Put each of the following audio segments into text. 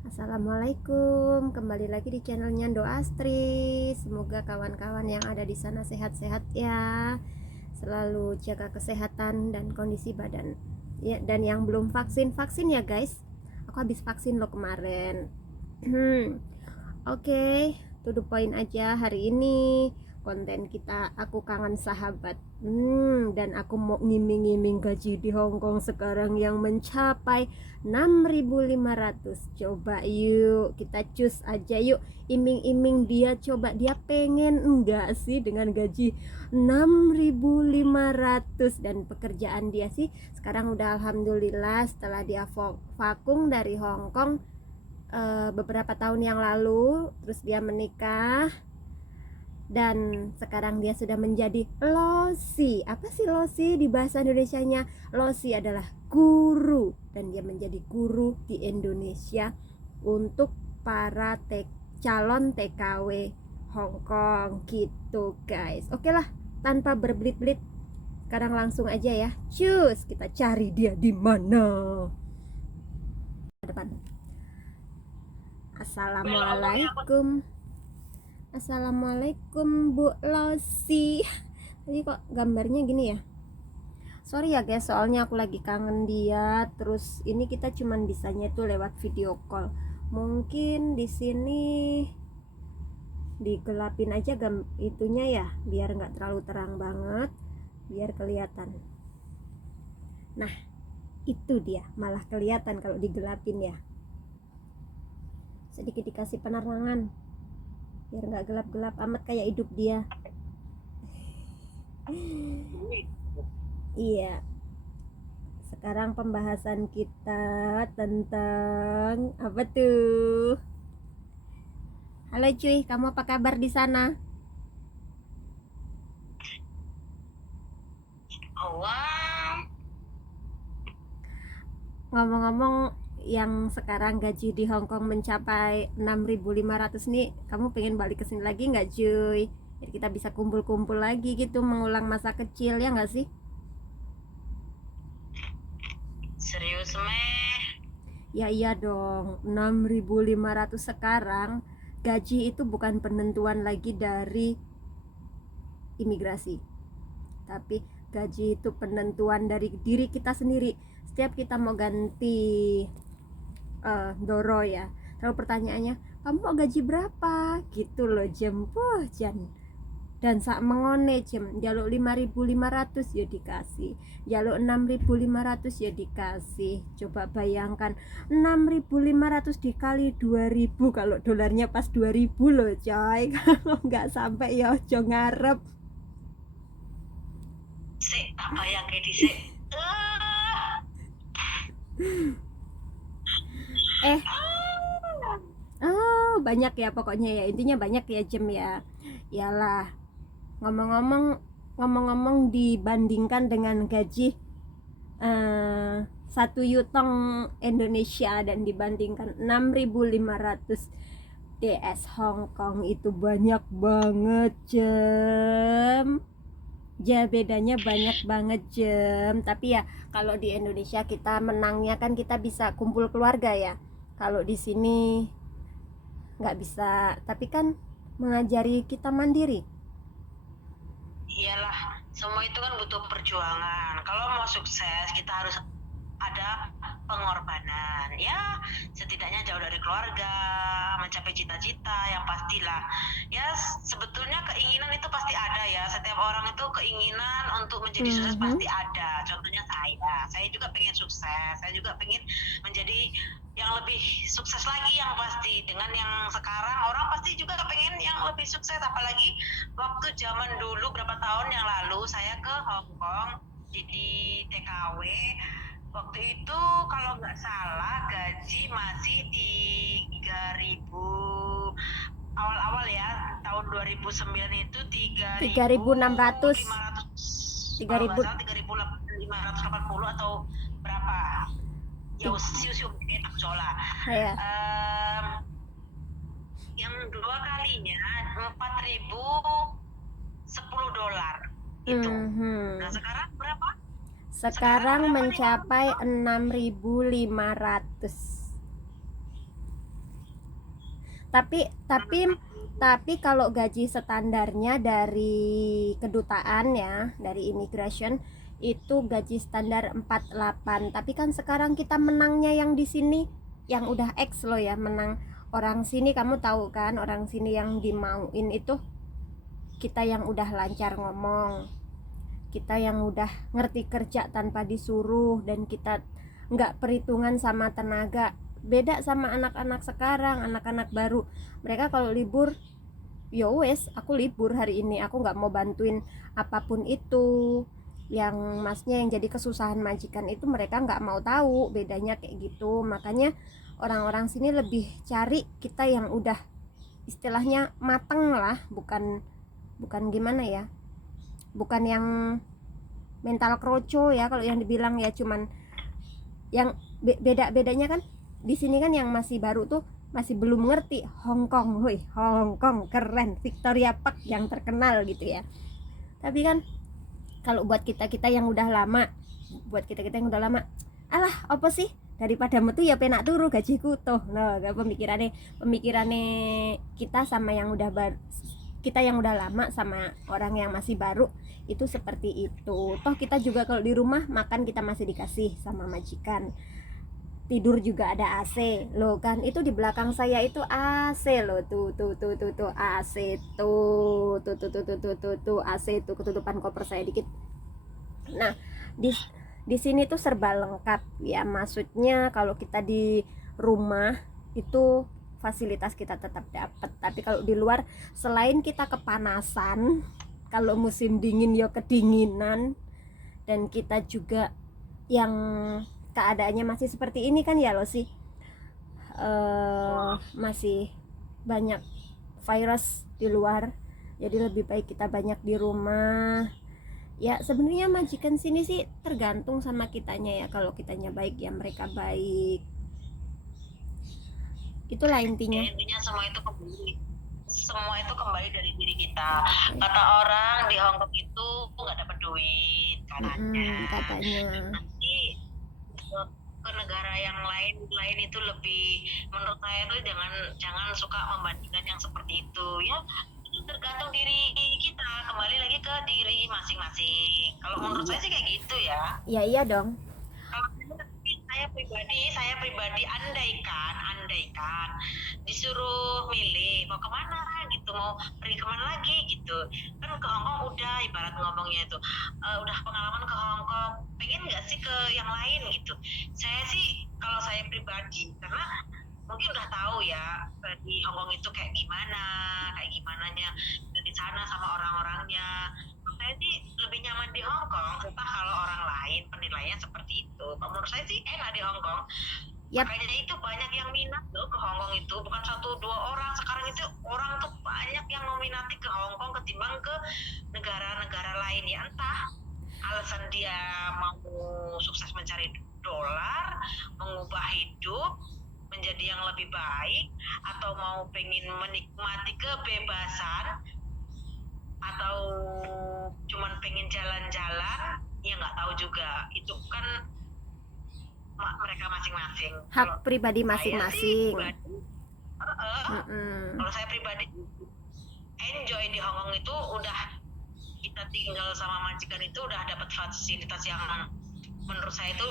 Assalamualaikum, kembali lagi di channelnya Ndo Astri. Semoga kawan-kawan yang ada di sana sehat-sehat ya. Selalu jaga kesehatan dan kondisi badan. Ya, dan yang belum vaksin, vaksin ya guys. Aku habis vaksin loh kemarin. Oke, to the point aja hari ini. Konten kita aku kangen sahabat. Dan aku mau ngiming-ngiming gaji di Hong Kong sekarang yang mencapai 6.500. Coba yuk kita cus aja yuk. Iming-iming dia, coba dia pengen enggak sih dengan gaji 6.500. Dan pekerjaan dia sih sekarang udah alhamdulillah setelah dia vakum dari Hong Kong beberapa tahun yang lalu, terus dia menikah dan sekarang dia sudah menjadi losi. Apa sih losi di bahasa Indonesianya? Losi adalah guru dan dia menjadi guru di Indonesia untuk para calon TKW Hong Kong gitu guys. Oke lah, tanpa berbelit-belit, sekarang langsung aja ya. Cus, kita cari dia di mana. Depan. Assalamualaikum. Assalamualaikum Bu Losi. Tadi kok gambarnya gini ya? Sorry ya guys, soalnya aku lagi kangen dia. Terus ini kita cuman bisanya itu lewat video call. Mungkin di sini digelapin aja itunya ya, biar nggak terlalu terang banget, biar kelihatan. Nah, itu dia, malah kelihatan kalau digelapin ya. Sedikit dikasih penerangan biar nggak gelap-gelap amat kayak hidup dia. Iya, sekarang pembahasan kita tentang apa tuh? Halo cuy, kamu apa kabar di sana? Ngomong-ngomong, yang sekarang gaji di Hong Kong mencapai 6.500 nih, kamu pengen balik ke sini lagi nggak cuy? Jadi kita bisa kumpul-kumpul lagi gitu, mengulang masa kecil, ya nggak sih? Serius meh? Ya iya dong, 6.500 sekarang. Gaji itu bukan penentuan lagi dari imigrasi, tapi gaji itu penentuan dari diri kita sendiri. Setiap kita mau ganti Doro ya, lalu pertanyaannya, kamu mau gaji berapa gitu loh jempuh Jan. Dan saat mengone jaluk 5.500 ya dikasih, jaluk 6.500 ya dikasih. Coba bayangkan 6.500 dikali 2.000, kalau dolarnya pas 2.000 loh coy. Kalau nggak sampai ya ojo ngarep. Sik, tak bayang kayak di sik. Banyak ya pokoknya ya, intinya banyak ya Jem ya. Iyalah, ngomong-ngomong dibandingkan dengan gaji 1 Yutong Indonesia dan dibandingkan 6.500 DS Hong Kong, itu banyak banget Jem. Ya bedanya banyak banget Jem. Tapi ya kalau di Indonesia kita menangnya kan kita bisa kumpul keluarga ya. Kalau di sini nggak bisa, tapi kan mengajari kita mandiri. Iyalah, semua itu kan butuh perjuangan. Kalau mau sukses, kita harus ada pengorbanan. Ya, setidaknya jauh dari keluarga, mencapai cita-cita yang pastilah. Ya, sebetulnya keinginan itu pasti ada ya. Setiap orang itu keinginan untuk menjadi sukses pasti ada. Contohnya saya juga pengen sukses. Saya juga pengen menjadi yang lebih sukses lagi, yang pasti. Dengan yang sekarang orang pasti juga pengen yang lebih sukses, apalagi waktu zaman dulu berapa tahun yang lalu saya ke Hong Kong jadi TKW. Waktu itu kalau nggak salah gaji masih di 3.000 awal-awal ya, tahun 2009 itu 3.600. 3.580 atau berapa ya, siu-siu tak cola. Ya. Yang dua kalinya 4.010 dolar itu. Nah sekarang berapa? Sekarang mencapai 6.500. Tapi kalau gaji standarnya dari kedutaan ya, dari immigration itu gaji standar 48. Tapi kan sekarang kita menangnya yang di sini yang udah X loh ya, menang orang sini. Kamu tahu kan, orang sini yang dimauin itu kita yang udah lancar ngomong, kita yang udah ngerti kerja tanpa disuruh, dan kita nggak perhitungan sama tenaga. Beda sama anak-anak sekarang, anak-anak baru. Mereka kalau libur, ya wes aku libur hari ini, aku nggak mau bantuin apapun itu. Yang masnya yang jadi kesusahan majikan itu mereka nggak mau tahu bedanya kayak gitu. Makanya orang-orang sini lebih cari kita yang udah istilahnya mateng lah, bukan gimana ya, bukan yang mental kroco ya kalau yang dibilang ya. Cuman yang bedanya kan di sini kan yang masih baru tuh masih belum ngerti Hong Kong, woi Hong Kong keren, Victoria Park yang terkenal gitu ya. Tapi kan kalau buat kita yang udah lama, alah apa sih, daripada metu ya penak turu gajiku tuh. Nah, pemikirannya kita sama yang udah kita yang udah lama sama orang yang masih baru itu seperti itu. Toh kita juga kalau di rumah makan kita masih dikasih sama majikan, tidur juga ada AC loh kan. Itu di belakang saya itu AC loh, tuh AC tuh AC tuh, ketutupan koper saya dikit. Nah di sini tuh serba lengkap ya, maksudnya kalau kita di rumah itu fasilitas kita tetap dapat. Tapi kalau di luar, selain kita kepanasan, kalau musim dingin ya kedinginan, dan kita juga yang keadaannya masih seperti ini kan ya lo sih, masih banyak virus di luar. Jadi lebih baik kita banyak di rumah. Ya sebenarnya majikan sini sih tergantung sama kitanya ya. Kalau kitanya baik ya mereka baik. Itulah intinya. Intinya semua itu kembali dari diri kita. Kata orang di Hong Kong itu nggak dapat duit katanya. Nanti ke negara yang lain itu lebih, menurut saya tuh jangan suka membandingkan yang seperti itu ya. Itu tergantung diri kita, kembali lagi ke diri masing-masing. Kalau menurut saya sih kayak gitu ya. Ya iya dong. Kalau saya pribadi andaikan disuruh milih mau kemana gitu, mau pergi kemana lagi gitu kan, ke Hongkong udah ibarat ngomongnya itu udah pengalaman ke Hongkong, pengen nggak sih ke yang lain gitu. Saya sih kalau saya pribadi, karena mungkin udah tahu ya di Hongkong itu kayak gimananya di sana sama orang-orangnya. Saya sih lebih nyaman di Hongkong. Entah kalau orang lain penilaiannya seperti itu, menurut saya sih enak di Hongkong. Yep. Makanya itu banyak yang minat loh ke Hongkong itu, bukan 1-2 orang. Sekarang itu orang tuh banyak yang meminati ke Hongkong ketimbang ke negara-negara lain ya. Entah alasan dia mau sukses mencari dolar, mengubah hidup menjadi yang lebih baik, atau mau pengen menikmati kebebasan, atau cuman pengen jalan-jalan, ya nggak tahu juga. Itu kan mereka masing-masing, hak pribadi masing-masing. Kalau saya pribadi enjoy di Hongkong itu, udah kita tinggal sama majikan itu udah dapat fasilitas yang menurut saya itu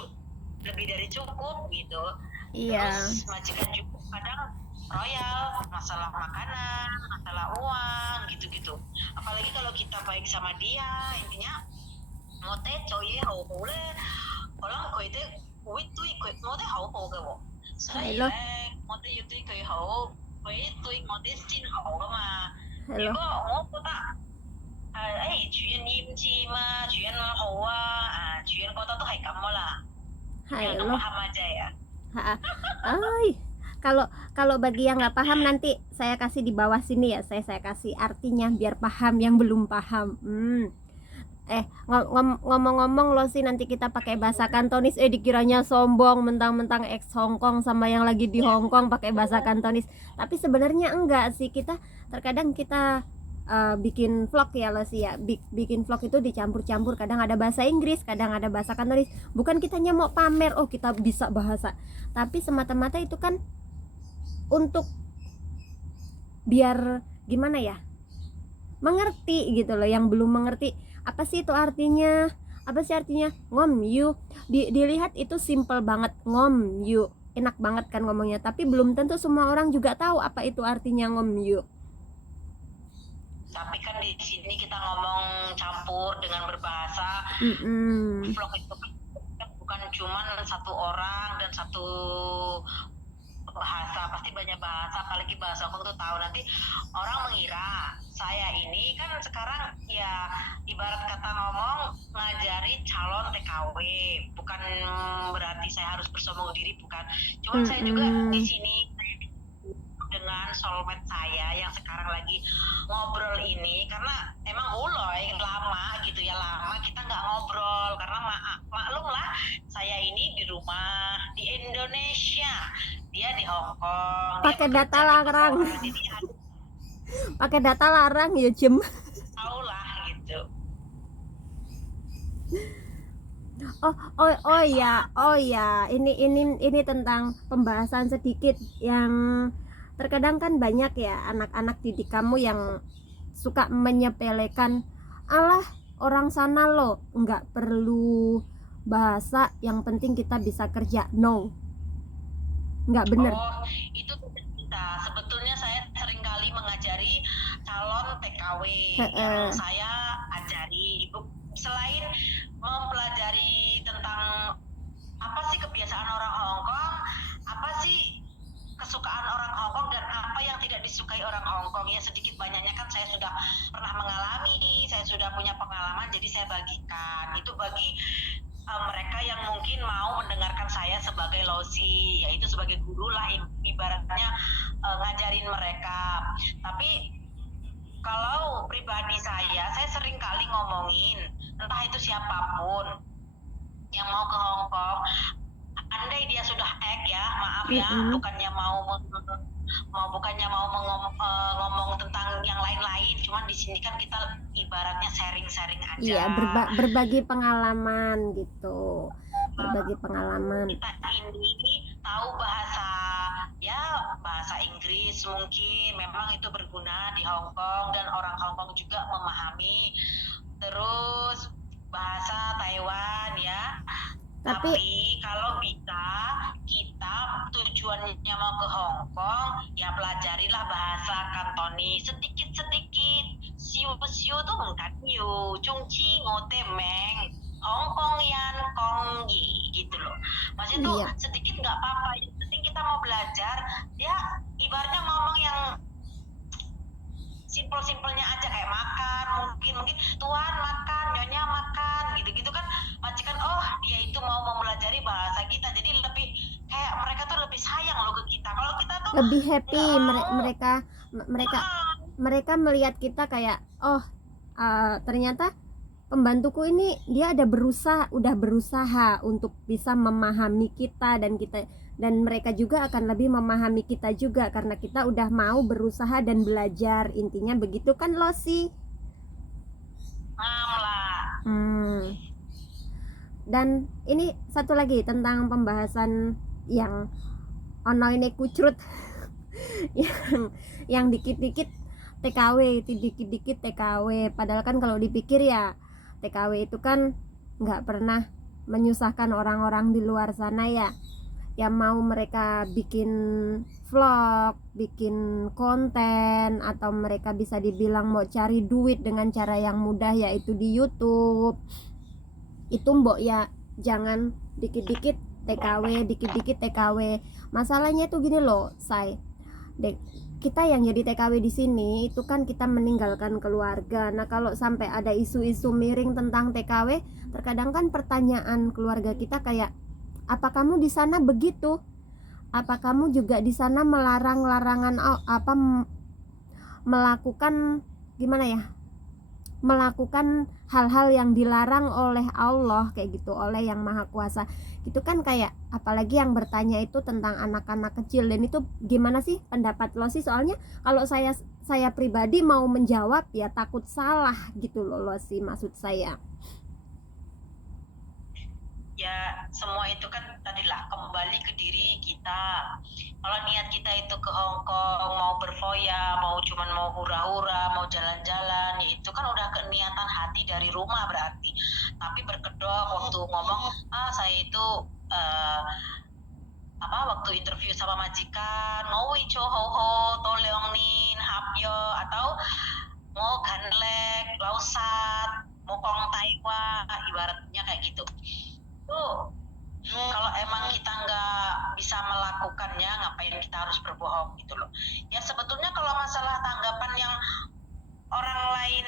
lebih dari cukup gitu. Iya. Terus majikan juga kadang royal, masalah makanan, masalah uang gitu-gitu. Apalagi kalau kita baik sama dia, intinya ngote coye hau hau le, orang koi de koi tui koi ngote hau hau ke wo. Sai le ngote yu tui koi hau, koi tui ngote sin hau ke ma. Nếu我覺得處人厭尖啊，處人好啊，處人覺得都係咁噶啦。Yang paham aja ya. Kalau bagi yang nggak paham nanti saya kasih di bawah sini ya, saya kasih artinya biar paham yang belum paham. Ngomong-ngomong lo sih, nanti kita pakai bahasa Kantonis. Dikiranya sombong mentang-mentang ex Hongkong sama yang lagi di Hongkong pakai bahasa Kantonis. Tapi sebenarnya enggak sih, terkadang kita bikin vlog ya lo sih ya, bikin vlog itu dicampur-campur, kadang ada bahasa Inggris, kadang ada bahasa Kantonis. Bukan kitanya mau pamer kita bisa bahasa, tapi semata-mata itu kan untuk biar gimana ya, mengerti gitu loh. Yang belum mengerti apa sih itu artinya, apa sih artinya ngomyu, dilihat itu simple banget, ngomyu enak banget kan ngomongnya, tapi belum tentu semua orang juga tahu apa itu artinya ngomyu. Tapi kan di sini kita ngomong campur dengan berbahasa. Vlog itu kan bukan cuman satu orang dan satu bahasa, pasti banyak bahasa, apalagi bahasa Hongkong tuh tahu. Nanti orang mengira saya ini kan sekarang ya ibarat kata ngomong ngajari calon TKW, bukan berarti saya harus bersombong diri, bukan. Cuman saya juga di sini dengan soulmate saya yang sekarang lagi ngobrol ini, karena emang uloy lama gitu ya, lama kita nggak ngobrol karena maklum lah saya ini di rumah di Indonesia, dia di Hong Kong, pakai data larang, pakai data larang ya Jem. Tahu lah gitu. Oh ya, ini tentang pembahasan sedikit yang terkadang kan banyak ya anak-anak didik kamu yang suka menyepelekan, alah orang sana loh nggak perlu bahasa, yang penting kita bisa kerja. No, nggak bener. Oh, itu kita sebetulnya saya sering kali mengajari calon TKW yang saya ajari, selain mempelajari tentang apa sih kebiasaan orang Hong Kong, apa sih kesukaan orang Hong Kong, dan apa yang tidak disukai orang Hong Kong. Ya sedikit banyaknya kan saya sudah pernah mengalami, saya sudah punya pengalaman, jadi saya bagikan itu bagi mereka yang mungkin mau mendengarkan saya sebagai losi, yaitu sebagai guru lah ibaratnya, ngajarin mereka. Tapi kalau pribadi saya sering kali ngomongin, entah itu siapapun yang mau ke Hong Kong, andai dia sudah ya, maaf ya, bukannya mau ngomong tentang yang lain-lain, cuman di sini kan kita ibaratnya sharing-sharing aja. Iya, berbagi pengalaman gitu, berbagi pengalaman. Kita ini tahu bahasa Inggris, mungkin memang itu berguna di Hong Kong dan orang Hong Kong juga memahami. Terus bahasa Taiwan ya. Tapi kalau bisa kita tujuannya mau ke Hong Kong, ya pelajarilah bahasa Kantonis sedikit-sedikit. Siu tuh bukan yu, cungci ngote meng, Hong Kong yan kong yi gitu loh. Maksudnya tuh sedikit nggak apa-apa, yang penting kita mau belajar. Ya ibaratnya ngomong yang simpel-simpelnya aja, kayak makan, mungkin tuan makan, nyonya makan, gitu-gitu kan majikan, oh dia itu mau mempelajari bahasa kita, jadi lebih kayak mereka tuh lebih sayang loh ke kita. Kalau kita tuh lebih happy, mereka melihat kita kayak, oh ternyata pembantuku ini dia udah berusaha untuk bisa memahami kita, dan mereka juga akan lebih memahami kita juga karena kita udah mau berusaha dan belajar. Intinya begitu kan Losi? Dan ini satu lagi tentang pembahasan yang ono ini kucrut yang dikit-dikit TKW, dikit-dikit TKW. Padahal kan kalau dipikir ya TKW itu kan nggak pernah menyusahkan orang-orang di luar sana ya. Yang mau mereka bikin vlog, bikin konten, atau mereka bisa dibilang mau cari duit dengan cara yang mudah, yaitu di YouTube. Itu mbok ya jangan dikit-dikit TKW, dikit-dikit TKW. Masalahnya tuh gini loh, kita yang jadi TKW di sini itu kan kita meninggalkan keluarga. Nah, kalau sampai ada isu-isu miring tentang TKW, terkadang kan pertanyaan keluarga kita kayak, apa kamu di sana begitu? Apa kamu juga di sana melarangan melakukan gimana ya? Melakukan hal-hal yang dilarang oleh Allah kayak gitu, oleh Yang Maha Kuasa. Gitu kan, kayak apalagi yang bertanya itu tentang anak-anak kecil. Dan itu gimana sih pendapat lo sih? Soalnya kalau saya pribadi mau menjawab ya takut salah gitu loh sih, maksud saya. ya semua itu kan tadilah kembali ke diri kita. Kalau niat kita itu ke Hong Kong mau berfoya, mau hura-hura, mau jalan-jalan, ya itu kan udah keniatan hati dari rumah berarti. Tapi berkedok waktu ngomong, saya itu waktu interview sama majikan, ngoi cho ho ho, to leong nin, hapyo, atau mau ganlek, lausat, mau kong taiwa, ibaratnya kayak gitu. Tuh, kalau emang kita nggak bisa melakukannya, ngapain kita harus berbohong gitu loh. Ya sebetulnya kalau masalah tanggapan yang orang lain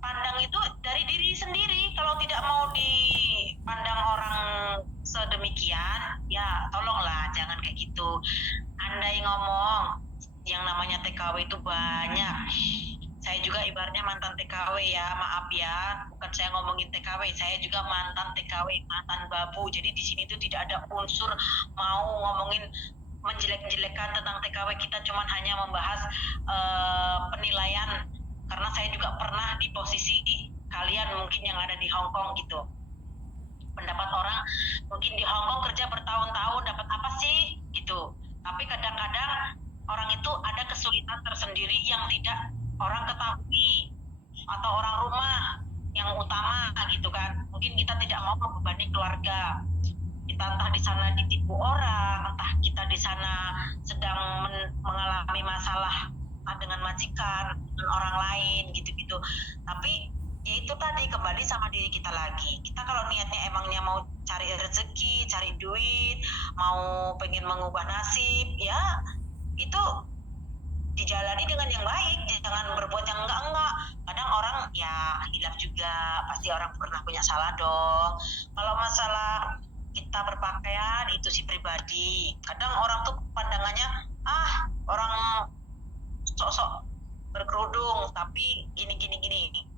pandang itu dari diri sendiri. Kalau tidak mau dipandang orang sedemikian, ya tolonglah jangan kayak gitu. Andai ngomong yang namanya TKW itu banyak. Saya juga ibaratnya mantan TKW ya, maaf ya, bukan saya ngomongin TKW, saya juga mantan TKW, mantan babu. Jadi di sini tuh tidak ada unsur mau ngomongin menjelek-jelekan tentang TKW, kita cuman hanya membahas penilaian, karena saya juga pernah di posisi kalian mungkin yang ada di Hong Kong gitu. Pendapat orang mungkin di Hong Kong kerja bertahun-tahun dapat apa sih gitu, tapi kadang-kadang orang itu ada kesulitan tersendiri yang tidak orang ketahui, atau orang rumah yang utama gitu kan. Mungkin kita tidak mau membebani keluarga kita, entah di sana ditipu orang, entah kita di sana sedang mengalami masalah dengan majikan, dengan orang lain gitu-gitu. Tapi ya itu tadi, kembali sama diri kita lagi. Kita kalau niatnya emangnya mau cari rezeki, cari duit, mau pengen mengubah nasib, ya itu dijalani dengan yang baik, jangan berbuat yang enggak. Kadang orang ya hilaf juga, pasti orang pernah punya salah dong. Kalau masalah kita berpakaian itu sih pribadi, kadang orang tuh pandangannya orang sok-sok berkerudung tapi gini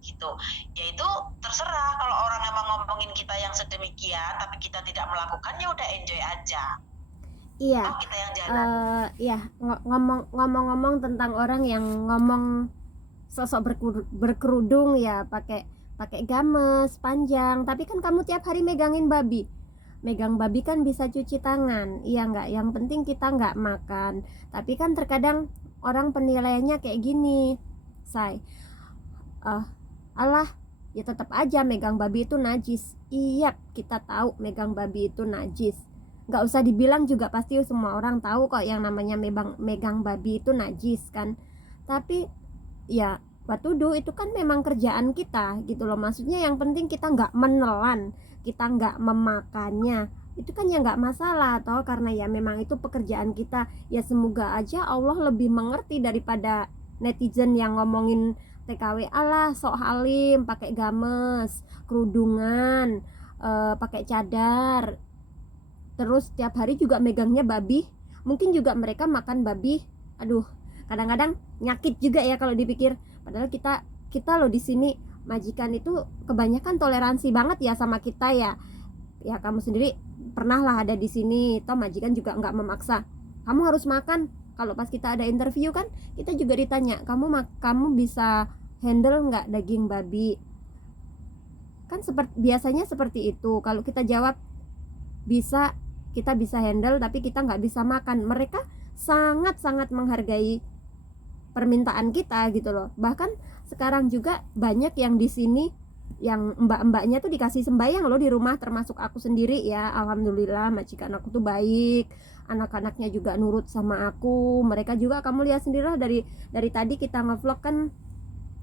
gitu. Ya itu terserah, kalau orang emang ngomongin kita yang sedemikian tapi kita tidak melakukannya, udah enjoy aja. Iya. Kita yang jalan. Ya ngomong-ngomong tentang orang yang ngomong sosok berkerudung ya, pakai games panjang, tapi kan kamu tiap hari megangin babi. Megang babi kan bisa cuci tangan, iya nggak? Yang penting kita nggak makan. Tapi kan terkadang orang penilaiannya kayak gini, say, Allah, ya tetap aja megang babi itu najis. Iya, kita tahu megang babi itu najis. Nggak usah dibilang juga, pasti semua orang tahu kok yang namanya megang babi itu najis kan. Tapi ya watudu, itu kan memang kerjaan kita gitu loh. Maksudnya yang penting kita nggak menelan, kita nggak memakannya, itu kan ya nggak masalah toh, karena ya memang itu pekerjaan kita. Ya semoga aja Allah lebih mengerti daripada netizen yang ngomongin TKW, alah sok halim, pakai games, kerudungan, pakai cadar, terus tiap hari juga megangnya babi. Mungkin juga mereka makan babi. Aduh, kadang-kadang nyakit juga ya kalau dipikir. Padahal kita loh di sini majikan itu kebanyakan toleransi banget ya sama kita ya. Ya kamu sendiri pernah lah ada di sini, toh majikan juga nggak memaksa kamu harus makan. Kalau pas kita ada interview kan kita juga ditanya, kamu bisa handle nggak daging babi? Kan biasanya seperti itu. Kalau kita jawab bisa, kita bisa handle, tapi kita nggak bisa makan, mereka sangat-sangat menghargai permintaan kita gitu loh. Bahkan sekarang juga banyak yang di sini yang mbak-mbaknya tuh dikasih sembayang loh di rumah, termasuk aku sendiri ya. Alhamdulillah majikan aku tuh baik, anak-anaknya juga nurut sama aku. Mereka juga, kamu lihat sendirilah dari tadi kita ngevlog kan,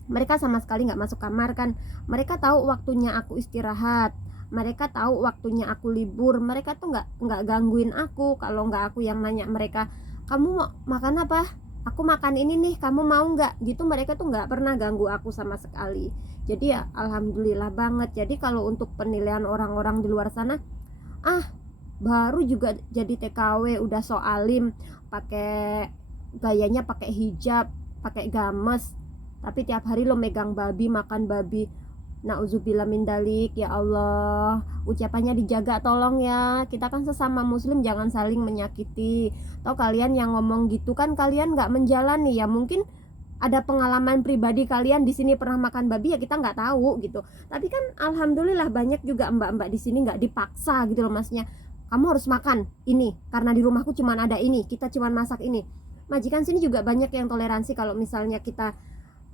mereka sama sekali nggak masuk kamar kan. Mereka tahu waktunya aku istirahat, mereka tahu waktunya aku libur. Mereka tuh nggak gangguin aku. Kalau nggak aku yang nanya mereka, kamu mau makan apa, aku makan ini nih, kamu mau nggak, gitu. Mereka tuh nggak pernah ganggu aku sama sekali. Jadi ya alhamdulillah banget. Jadi kalau untuk penilaian orang-orang di luar sana, baru juga jadi TKW udah so alim, pakai gayanya pakai hijab, pakai games, tapi tiap hari lo megang babi, makan babi. Nauzubillah min dalik, ya Allah, ucapannya dijaga tolong ya. Kita kan sesama muslim, jangan saling menyakiti. Atau kalian yang ngomong gitu kan kalian nggak menjalani ya. Mungkin ada pengalaman pribadi kalian di sini pernah makan babi, ya kita nggak tahu gitu. Tapi kan alhamdulillah banyak juga mbak-mbak di sini nggak dipaksa gitu loh, masnya kamu harus makan ini karena di rumahku cuman ada ini, kita cuman masak ini. Majikan sini juga banyak yang toleransi kalau misalnya kita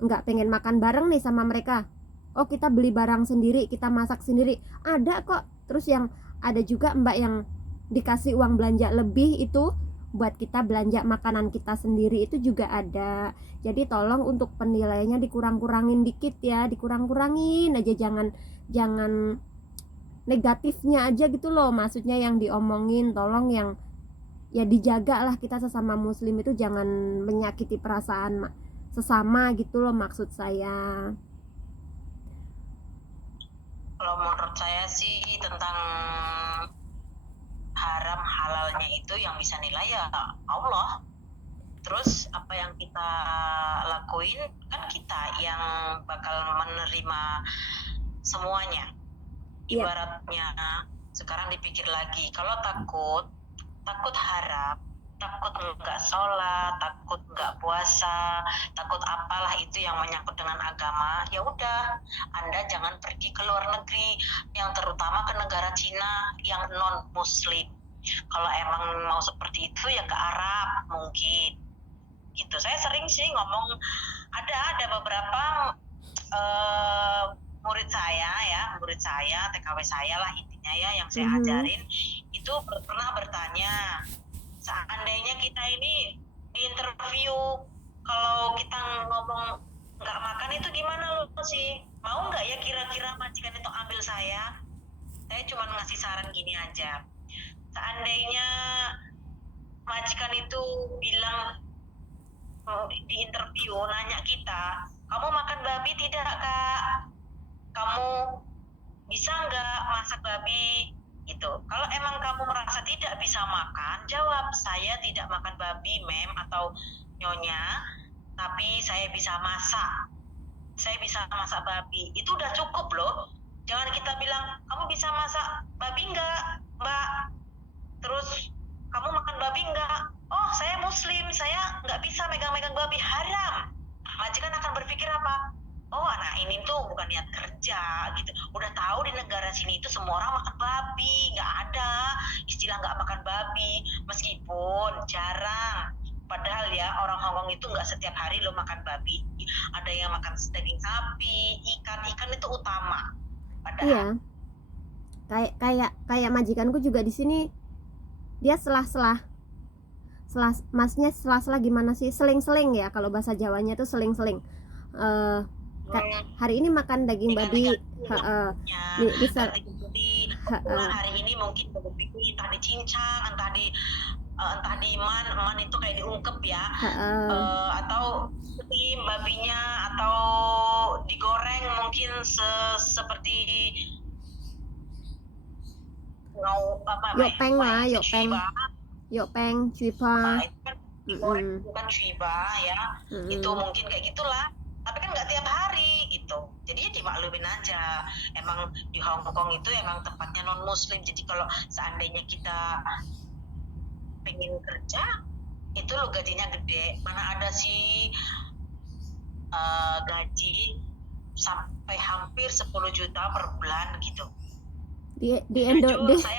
nggak pengen makan bareng nih sama mereka, oh kita beli barang sendiri, kita masak sendiri, ada kok. Terus yang ada juga mbak yang dikasih uang belanja lebih itu buat kita belanja makanan kita sendiri, itu juga ada. Jadi tolong untuk penilaiannya dikurang-kurangin dikit ya, dikurang-kurangin aja, jangan negatifnya aja gitu loh, maksudnya yang diomongin tolong yang ya dijaga lah, kita sesama muslim itu jangan menyakiti perasaan sesama gitu loh maksud saya. Kalau menurut saya sih tentang haram halalnya itu yang bisa nilai ya Allah. Terus apa yang kita lakuin kan kita yang bakal menerima semuanya. Iya. Ibaratnya sekarang dipikir lagi, kalau takut haram, takut nggak sholat, takut nggak puasa, takut apalah itu yang menyangkut dengan agama, ya udah Anda jangan pergi ke luar negeri, yang terutama ke negara Cina yang non muslim. Kalau emang mau seperti itu ya ke Arab mungkin gitu. Saya sering sih ngomong, ada beberapa murid saya, TKW saya lah intinya ya, yang saya ajarin itu pernah bertanya, seandainya kita ini di interview, kalau kita ngomong nggak makan itu gimana lo sih, mau nggak ya kira-kira majikan itu ambil saya? Saya cuma ngasih saran gini aja, seandainya majikan itu bilang di interview nanya kita, kamu makan babi tidak kak? Kamu bisa nggak masak babi? Gitu. Kalau emang kamu merasa tidak bisa makan, jawab, saya tidak makan babi mem atau nyonya, tapi saya bisa masak. Saya bisa masak babi. Itu udah cukup loh. Jangan kita bilang, kamu bisa masak babi nggak mbak? Terus kamu makan babi nggak? Oh saya muslim, saya nggak bisa megang-megang babi, haram. Majikan akan berpikir apa? Oh anak ini tuh bukan niat kerja gitu. Udah tahu di negara sini itu semua orang makan babi, nggak ada istilah nggak makan babi, meskipun jarang. Padahal ya orang Hongkong itu nggak setiap hari lo makan babi. Ada yang makan daging sapi, ikan itu utama. Padahal. Iya. Kayak majikanku juga di sini, dia selah-selah masnya selah-selah gimana sih, seling-seling ya kalau bahasa Jawanya tuh seling-seling. Hari ini makan daging babi, bisa hari ini mungkin babi entah dicincang, entah di man itu kayak diungkep ya, atau steam babinya, atau digoreng mungkin seperti yopeng, cuipa. Bukan cuiba ya, itu mungkin kayak gitulah. Tapi kan nggak tiap hari gitu, jadi dimaklumin aja. Emang di Hong Kong itu emang tempatnya non muslim, jadi kalau seandainya kita pengen kerja itu lo gajinya gede, mana ada sih gaji sampai hampir 10 juta per bulan gitu di Indonesia.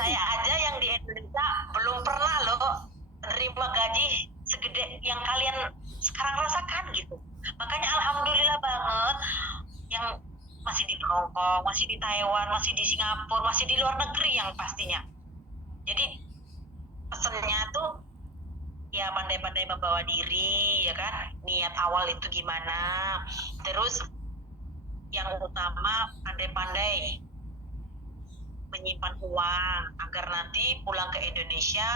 Saya aja yang di Indonesia belum pernah loh menerima gaji segede yang kalian sekarang rasakan gitu. Makanya alhamdulillah banget yang masih di Hong Kong, masih di Taiwan, masih di Singapura, masih di luar negeri yang pastinya. Jadi pesennya tuh ya pandai-pandai membawa diri ya kan, niat awal itu gimana, terus yang utama pandai-pandai menyimpan uang agar nanti pulang ke Indonesia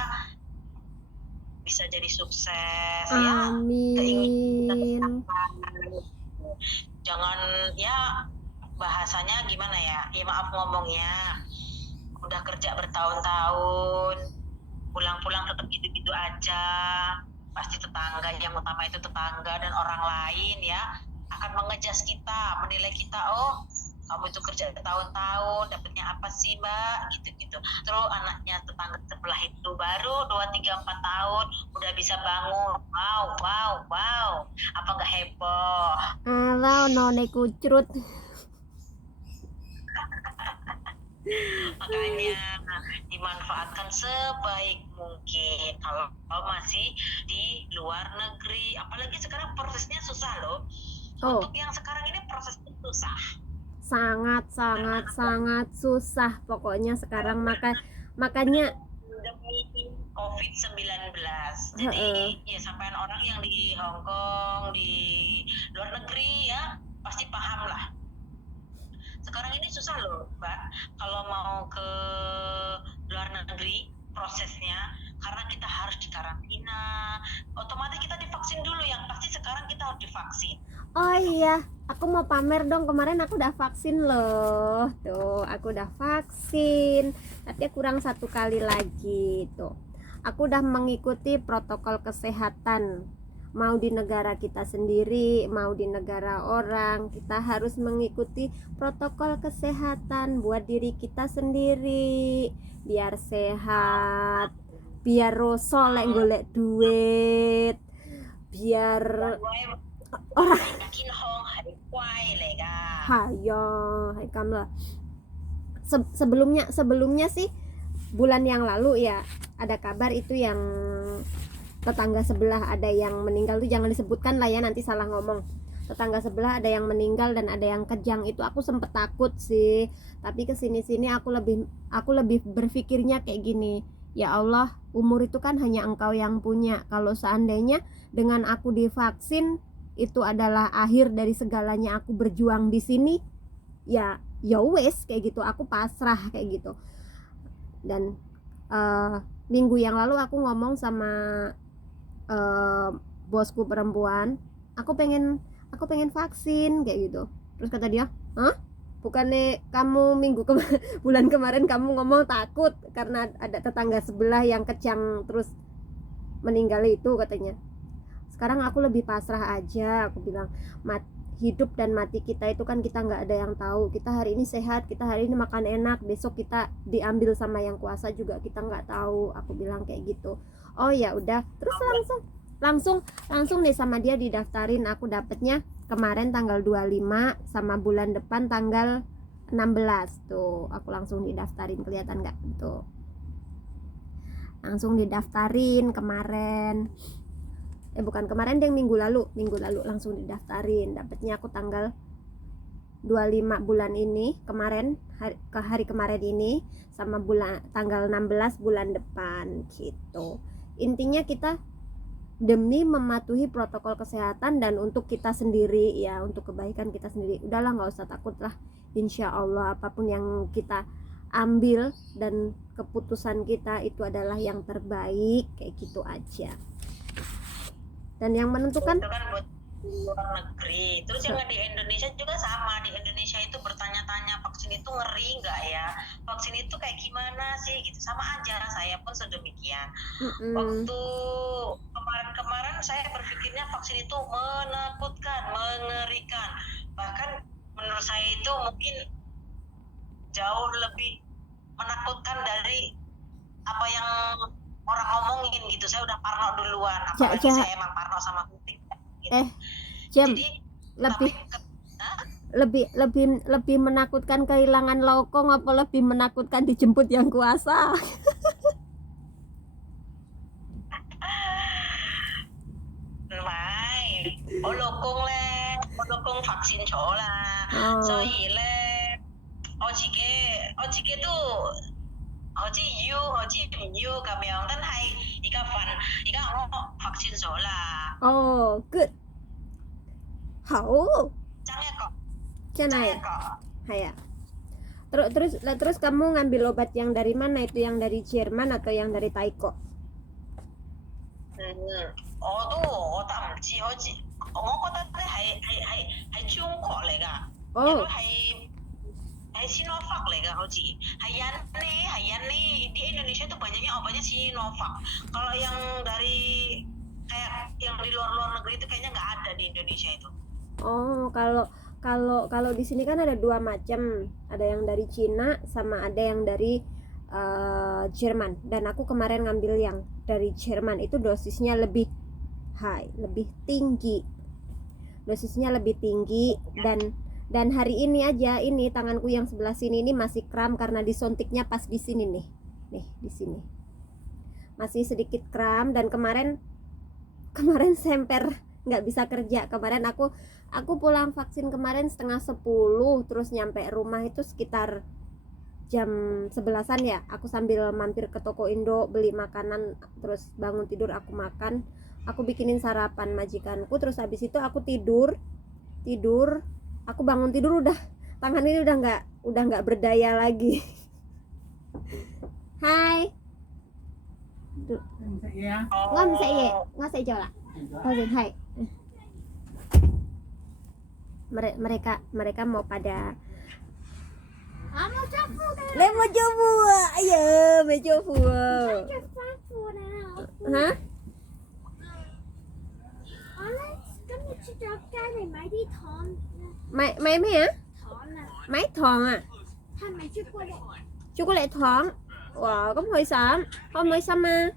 bisa jadi sukses. Amin. Jangan ya bahasanya gimana ya maaf ngomongnya, udah kerja bertahun-tahun pulang-pulang tetap gitu-gitu aja, pasti tetangga, yang utama itu tetangga dan orang lain ya akan mengejas kita, menilai kita, oh kamu itu kerja bertahun-tahun dapatnya apa sih mbak, gitu-gitu. Terus anaknya tetangga sebelah itu baru 2, 3, 4 tahun udah bisa bangun. Wow, wow, wow. Apa nggak heboh? Alah, none kucrut. Makanya dimanfaatkan sebaik mungkin kalau masih di luar negeri. Apalagi sekarang prosesnya susah loh. Oh, Untuk yang sekarang ini prosesnya susah. sangat susah pokoknya sekarang, makanya Pandemi COVID-19. Jadi heeh. ya sampean orang yang di Hong Kong, di luar negeri ya pasti paham lah. Sekarang ini susah loh, Mbak. Kalau mau ke luar negeri prosesnya karena kita harus dikarantina. Otomatis kita divaksin dulu, yang pasti sekarang kita harus divaksin. Oh iya, aku mau pamer dong, kemarin aku udah vaksin loh. Tuh, aku udah vaksin, tapi kurang 1 kali lagi tuh. Aku udah mengikuti protokol kesehatan. Mau di negara kita sendiri, mau di negara orang, kita harus mengikuti protokol kesehatan buat diri kita sendiri, biar sehat, biar solek golek duit, biar orang hayo hai kamla. Sebelumnya sih bulan yang lalu ya ada kabar itu yang tetangga sebelah ada yang meninggal, tuh jangan disebutkan lah ya, nanti salah ngomong. Tetangga sebelah ada yang meninggal dan ada yang kejang, itu aku sempet takut sih. Tapi kesini-sini aku lebih berpikirnya kayak gini, ya Allah, umur itu kan hanya Engkau yang punya. Kalau seandainya dengan aku divaksin itu adalah akhir dari segalanya aku berjuang di sini, ya wes kayak gitu, aku pasrah kayak gitu. Dan minggu yang lalu aku ngomong sama bosku perempuan, aku pengen vaksin kayak gitu. Terus kata dia, hah, bukannya kamu bulan kemarin kamu ngomong takut karena ada tetangga sebelah yang kejang terus meninggal itu, katanya. Sekarang aku lebih pasrah aja, aku bilang, hidup dan mati kita itu kan kita nggak ada yang tahu. Kita hari ini sehat, kita hari ini makan enak, besok kita diambil sama yang kuasa juga kita nggak tahu, aku bilang kayak gitu. Oh ya udah, terus langsung deh sama dia didaftarin. Aku dapetnya kemarin tanggal 25 sama bulan depan tanggal 16 tuh, aku langsung didaftarin, kelihatan nggak tuh, langsung didaftarin kemarin. Bukan kemarin deh, minggu lalu langsung didaftarin. Dapatnya aku tanggal 25 bulan ini, kemarin hari kemarin ini, sama tanggal 16 bulan depan gitu. Intinya kita demi mematuhi protokol kesehatan dan untuk kita sendiri ya, untuk kebaikan kita sendiri. Udahlah, nggak usah takut lah, insya Allah apapun yang kita ambil dan keputusan kita itu adalah yang terbaik, kayak gitu aja. Dan yang menentukan itu kan buat luar negeri. Terus yang di Indonesia juga sama. Di Indonesia itu bertanya-tanya vaksin itu ngeri nggak ya? Vaksin itu kayak gimana sih? Gitu, sama aja. Saya pun sedemikian. Waktu kemarin saya berpikirnya vaksin itu menakutkan, mengerikan. Bahkan menurut saya itu mungkin jauh lebih menakutkan dari apa yang orang ngomongin gitu. Saya udah parno duluan, apalagi saya emang parno sama kucing gitu. Jam, Jadi lebih menakutkan kehilangan lokong apa lebih menakutkan dijemput yang kuasa? lokong vaksin chỗ là所以咧我自己都好似要好似唔要咁樣，但係而家我發現咗啦。Oh, good. 好。爭一個。Haya. Terus kamu ngambil obat yang dari mana? Itu yang dari Jerman atau yang dari Taiko? 我覺得唔知，好似我覺得咧係中國嚟㗎，因為係Sinovac 嚟㗎，好似係印尼di Indonesia itu banyaknya obatnya Sinovac. Kalau yang dari kayak yang di luar negeri itu kayaknya nggak ada di Indonesia itu. Oh, kalau di sini kan ada 2 macam, ada yang dari Cina sama ada yang dari Jerman. Dan aku kemarin ngambil yang dari Jerman itu dosisnya lebih high, lebih tinggi. Dosisnya lebih tinggi dan hari ini aja ini tanganku yang sebelah sini ini masih kram karena disuntiknya pas di sini nih. Nih, di sini. Masih sedikit kram dan kemarin semper nggak bisa kerja. Kemarin aku pulang vaksin kemarin setengah 10, terus nyampe rumah itu sekitar jam 11-an ya. Aku sambil mampir ke toko Indo beli makanan, terus bangun tidur aku makan, aku bikinin sarapan majikanku, terus habis itu aku tidur. Aku bangun tidur udah tangan ini udah nggak berdaya lagi. Hai. Nggak bisa ya, nggak saya jawab. Hai. Mereka mau pada Lên một chỗ vừa. Ây da, mấy chỗ vừa. Hả? Mày hả? Máy thòn à? Chocolate thòn. Wow, cũng hơi sớm. Hôm mới sớm mà.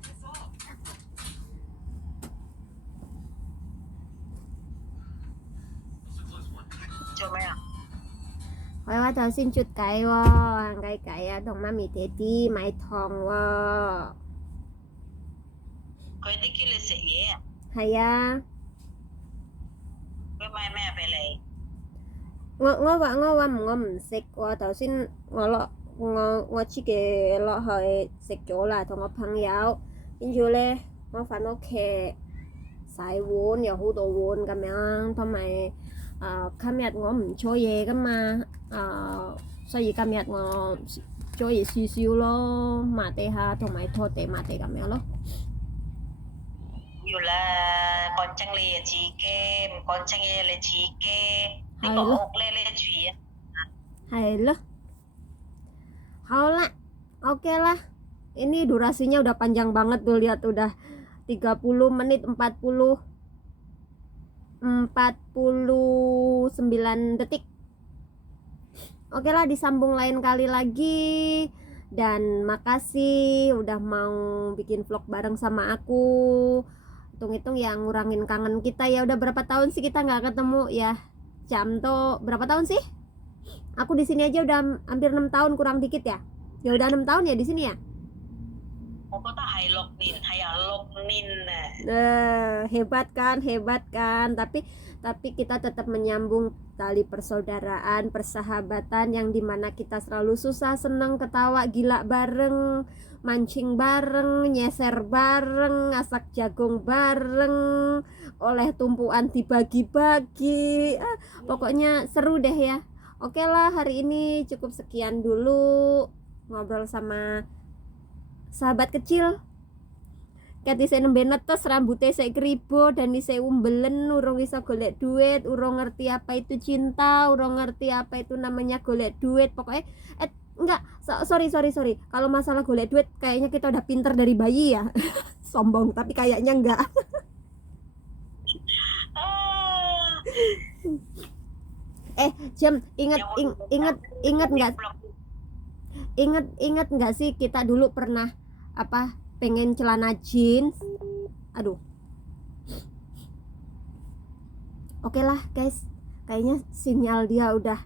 จบไหมอ่ะ Hỏi qua tao xin chút cay wo, hàng cay đồng má mì thế tí, máy thòn wo. เคยได้กินเลยเสียเย่ Hay à? ไม่ไม่แม่ไปเลย Ngô mầm xích wo, tao xin ngô chỉ cái lọ hơi xích chỗ là thằng ngô phăng giáo. In chú lê, ngô phán ok. Sai vốn, nhiều hú đồ vốn cả mẹ, thằng mày cam nhật ngô mình cho ye cả mà. Sao gì cam nhật ngô cho ye xíu lo, mà tê ha, thằng mày thô tê mà tê cả mẹ lo. อยู่ละก่อนจังเลยจีเกมก่อนจังเลยจีเกนี่ก็อกเลยจี Hay loh. Halo, oke lah. Ini durasinya udah panjang banget tuh, lihat udah 30 menit 49 detik. Oke lah, disambung lain kali lagi. Dan makasih udah mau bikin vlog bareng sama aku. Hitung-hitung ya ngurangin kangen kita ya. Udah berapa tahun sih kita nggak ketemu ya? Jam tuh berapa tahun sih? Aku di sini aja udah hampir 6 tahun kurang dikit ya. Ya udah 6 tahun ya di sini ya. ผมก็ต้องไฮล็อกนินไฮอาล็อกนินน่ะ Hebat kan. Tapi kita tetap menyambung tali persaudaraan, persahabatan yang dimana kita selalu susah, senang, ketawa, gila bareng, mancing bareng, nyeser bareng, ngasak jagung bareng, oleh tumpuan dibagi-bagi. Pokoknya seru deh ya. Oke lah, hari ini cukup sekian dulu ngobrol sama sahabat kecil. Kati saya nembe netes rambutnya saya keribo dan saya umbelen, urung bisa golek duit, urung ngerti apa itu cinta, urung ngerti apa itu namanya golek duit. Pokoknya enggak, sorry. Kalau masalah golek duit kayaknya kita udah pinter dari bayi ya. Sombong, tapi kayaknya enggak. Jam, ingat nggak sih kita dulu pernah pengen celana jeans. Aduh. Oke lah guys, kayaknya sinyal dia udah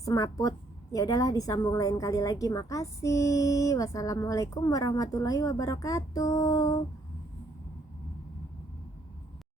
semaput. Ya udahlah, disambung lain kali lagi. Makasih. Wassalamualaikum warahmatullahi wabarakatuh.